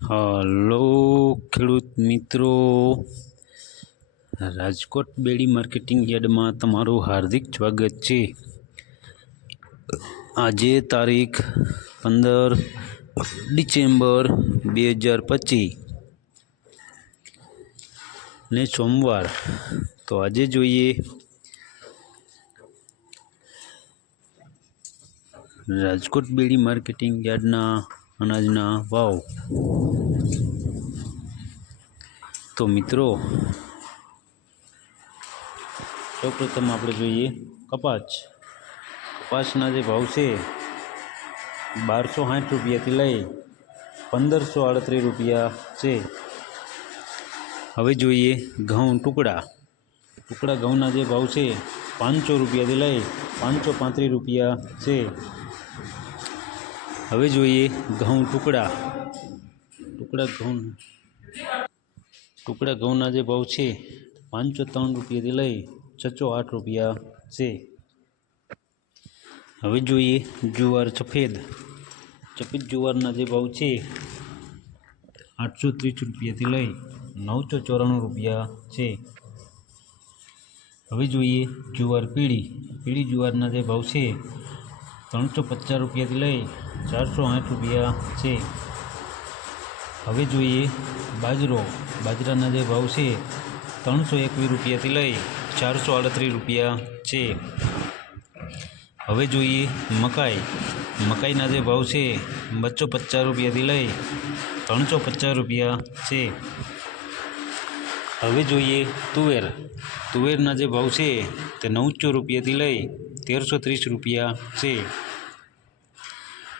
Hello ખેડૂત મિત્રો. રાજકોટ બેડી marketing યાર્ડમાં તમારું હાર્દિક સ્વાગત છે. આજે તારીખ પંદર ડિસેમ્બર બે હજાર પચીસ ને સોમવાર. તો આજે જોઈએ રાજકોટ બેડી માર્કેટિંગ યાર્ડના અનાજના ભાવ તો મિત્રો, સૌપ્રથમ આપણે જોઈએ કપાસ. કપાસના જે ભાવ છે, બારસો સાઠ રૂપિયાથી લઈ પંદરસો આડત્રીસ રૂપિયા છે. હવે જોઈએ ઘઉં ટુકડા. ટુકડા ઘઉંના જે ભાવ છે, પાંચસો રૂપિયાથી લઈ પાંચસો પાંત્રીસ રૂપિયા છે. હવે જોઈએ ઘઉં ટુકડા. ટુકડા ઘઉં. ટુકડા ઘઉંના જે ભાવ છે પાંચસો ત્રણ રૂપિયાથી લઈ છસો આઠ રૂપિયા છે. હવે જોઈએ જુવાર સફેદ. સફેદ જુવારના જે ભાવ છે, આઠસો ત્રીસ રૂપિયાથી લઈ નવસો ચોરાણું રૂપિયા છે. હવે જોઈએ જુવાર પીળી. પીળી જુવારના જે ભાવ છે ત્રણસો પચાસ રૂપિયાથી લઈ ચારસો આઠ રૂપિયા છે. હવે જોઈએ બાજરો. બાજરાના જે ભાવ છે ત્રણસો એકવીસ રૂપિયાથી લઈ ચારસો આડત્રીસ રૂપિયા છે. હવે જોઈએ મકાઈ. મકાઈના જે ભાવ છે બસો પચાસ રૂપિયાથી લઈ ત્રણસો પચાસ રૂપિયા છે. હવે જોઈએ તુવેર. તુવેરના જે ભાવ છે તે નવસો રૂપિયાથી લઈ તેરસો ત્રીસ રૂપિયા છે.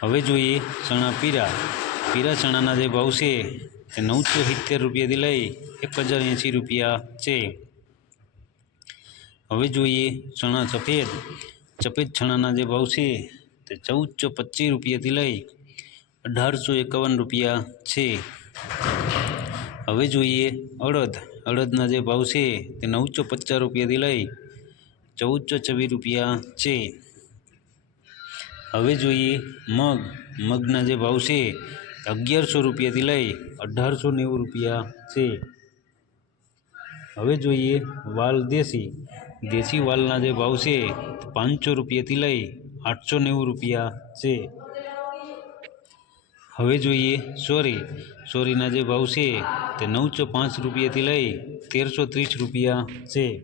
હવે જોઈએ ચણા પીરા. પીરા ચણાના જે ભાવ છે તે નવસો સિત્તેર રૂપિયાથી લઈ એક હજાર એંસી રૂપિયા છે. હવે જોઈએ ચણા સફેદ. સફેદ ચણાના જે ભાવ છે તે ચૌદસો પચીસ રૂપિયાથી લઈ અઢારસો એકાવન રૂપિયા છે. હવે જોઈએ અડદ. અડદના જે ભાવ છે તે નવસો પચાસ રૂપિયાથી લઈ ચૌદસો છવ્વીસ રૂપિયા છે. હવે જોઈએ મગ. મગના જે ભાવ છે અગિયારસો રૂપિયાથી લઈ અઢારસો નેવું રૂપિયા છે. હવે જોઈએ વાલ દેશી. દેશી વાલના જે ભાવ છે પાંચસો રૂપિયાથી લઈ આઠસો નેવું રૂપિયા છે. હવે જોઈએ સોરી સોરીના જે ભાવ છે, તે નવસો પાંચ રૂપિયાથી લઈ તેરસો ત્રીસ રૂપિયા છે.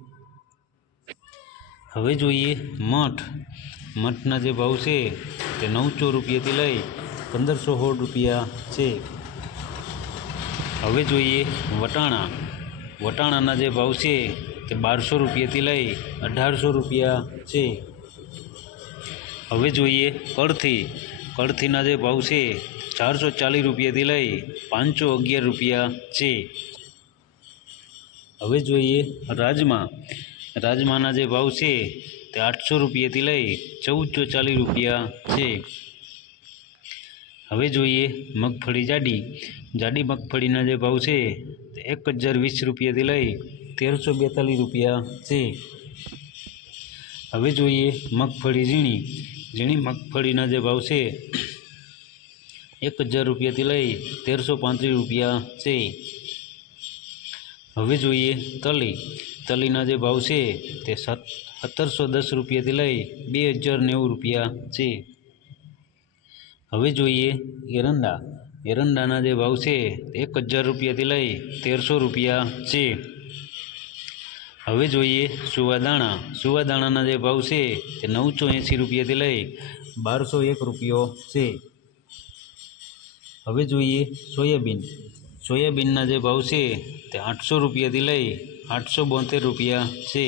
હવે જોઈએ મઠ. મઠના જે ભાવ છે, તે નવસો રૂપિયાથી લઈ પંદરસો સોળ રૂપિયા છે. હવે જોઈએ વટાણા. વટાણાના જે ભાવ છે, તે બારસો રૂપિયાથી લઈ અઢારસો રૂપિયા છે. હવે જોઈએ કળથી. કળથીના જે ભાવ છે, ચારસો ચાલીસ રૂપિયાથી લઈ પાંચસો અગિયાર રૂપિયા છે. હવે જોઈએ રાજમા. રાજમાના જે ભાવ છે, તે આઠસો રૂપિયાથી લઈ ચૌદસો ચાલીસ રૂપિયા છે. હવે જોઈએ મગફળી જાડી. જાડી મગફળીના જે ભાવ છે, તે એક હજાર વીસ રૂપિયાથી લઈ તેરસો બેતાલીસ રૂપિયા છે. હવે જોઈએ મગફળી ઝીણી. ઝીણી મગફળીના જે ભાવ છે, એક હજાર રૂપિયાથી લઈ તેરસો પાંત્રીસ રૂપિયા છે. હવે જોઈએ તલી. તલીના જે ભાવ છે, તે સત્તરસો દસ રૂપિયાથી લઈ બે હજાર નેવું રૂપિયા છે. હવે જોઈએ એરંડા. એરંડાના જે ભાવ છે એક હજાર રૂપિયાથી લઈ તેરસો રૂપિયા છે. હવે જોઈએ સુવાદાણા. સુવાદાણાના જે ભાવ છે તે નવસો એંસી રૂપિયાથી લઈ બારસો એક રૂપિયો છે. હવે જોઈએ સોયાબીન. સોયાબીનના જે ભાવ છે તે આઠસો રૂપિયાથી લઈ આઠસો બોતેર રૂપિયા છે.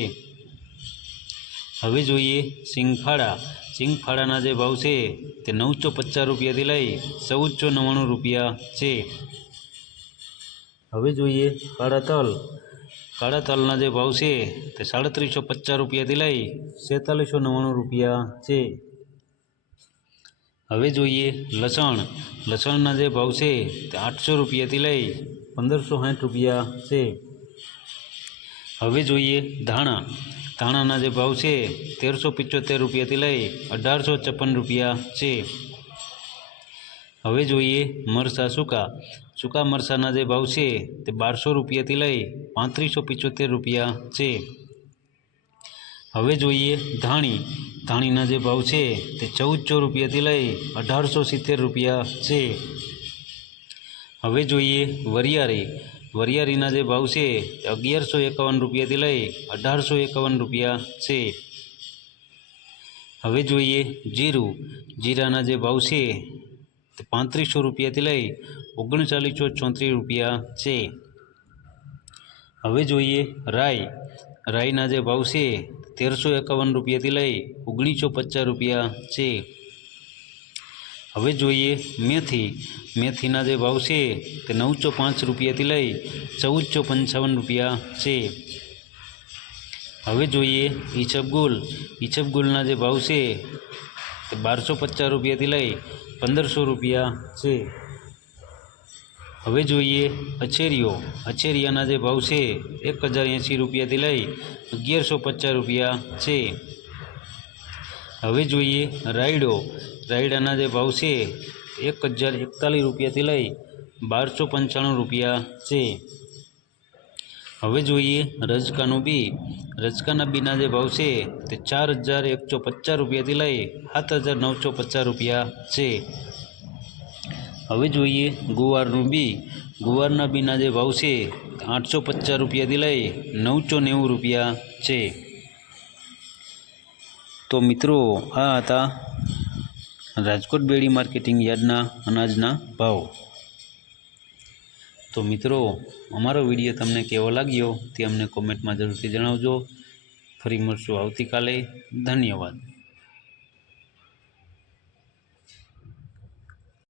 હવે જોઈએ સિંગફાળા. સિંગફાળાના જે ભાવ છે તે નવસો પચાસ રૂપિયાથી લઈ ચૌદસો નવ્વાણું રૂપિયા છે. હવે જોઈએ કાળા તલ કાળા જે ભાવ છે તે સાડત્રીસો પચાસ રૂપિયાથી લઈ સેતાલીસો નવ્વાણું રૂપિયા છે. હવે જોઈએ લસણ. લસણના જે ભાવ છે તે આઠસો રૂપિયાથી લઈ પંદરસો સાઠ રૂપિયા છે. હવે જોઈએ ધાણા. ધાણાના જે ભાવ છે તેરસો પિચોતેર રૂપિયાથી લઈ અઢારસો છપ્પન રૂપિયા છે. હવે જોઈએ મરસા સૂકા. સૂકા મરસાના જે ભાવ છે તે બારસો રૂપિયાથી લઈ પાંત્રીસો પિચોતેર રૂપિયા છે. હવે જોઈએ ધાણી. ધાણીના જે ભાવ છે તે ચૌદસો રૂપિયાથી લઈ અઢારસો સિત્તેર રૂપિયા છે. હવે જોઈએ વરિયાળી. વરિયાળીના જે ભાવ છે તે અગિયારસો એકાવન રૂપિયાથી લઈ અઢારસો એકાવન રૂપિયા છે. હવે જોઈએ જીરું. જીરાના જે ભાવ છે તે પાંત્રીસો રૂપિયાથી લઈ ઓગણચાલીસો ચોત્રીસ રૂપિયા છે. હવે જોઈએ રાઈ. રાઈના જે ભાવ છે, તેરસો એકાવન રૂપિયાથી લઈ ઓગણીસો પચાસ રૂપિયા છે. હવે જોઈએ મેથી. મેથીના જે ભાવ છે, તે નવસો પાંચ રૂપિયાથી લઈ ચૌદસો પંચાવન રૂપિયા છે. હવે જોઈએ ઈચબગુલ ઈચબગુલના જે ભાવ છે, તે બારસો પચાસ રૂપિયાથી લઈ પંદરસો રૂપિયા છે. હવે જોઈએ, અછેરીઓ. અછેરીયાના જે ભાવ છે, એક હજાર એંસી રૂપિયાથી લઈ અગિયારસો પચાસ રૂપિયા છે. હવે જોઈએ, રાયડો. રાયડાના જે ભાવ છે, એક હજાર એકતાલીસ રૂપિયાથી લઈ બારસો પંચાણું રૂપિયા છે. હવે જોઈએ, રજકાનું બી. રજકાના બીના જે ભાવ છે, તે ચાર હજાર એકસો પચાસ રૂપિયાથી લઈ સાત હજાર નવસો પચાસ રૂપિયા છે. હવે જોઈએ ગુવારનું બી. ગુવારના બીના જે ભાવ છે, આઠસો પચાસ રૂપિયાથી લઈ નવસો નેવું રૂપિયા છે. તો મિત્રો, આ હતા રાજકોટ બેડી માર્કેટિંગ યાર્ડના અનાજના ભાવ. તો મિત્રો, અમારો વીડિયો તમને કેવો લાગ્યો તે અમને કોમેન્ટમાં જરૂરથી જણાવજો. ફરી મળશું આવતીકાલે. ધન્યવાદ.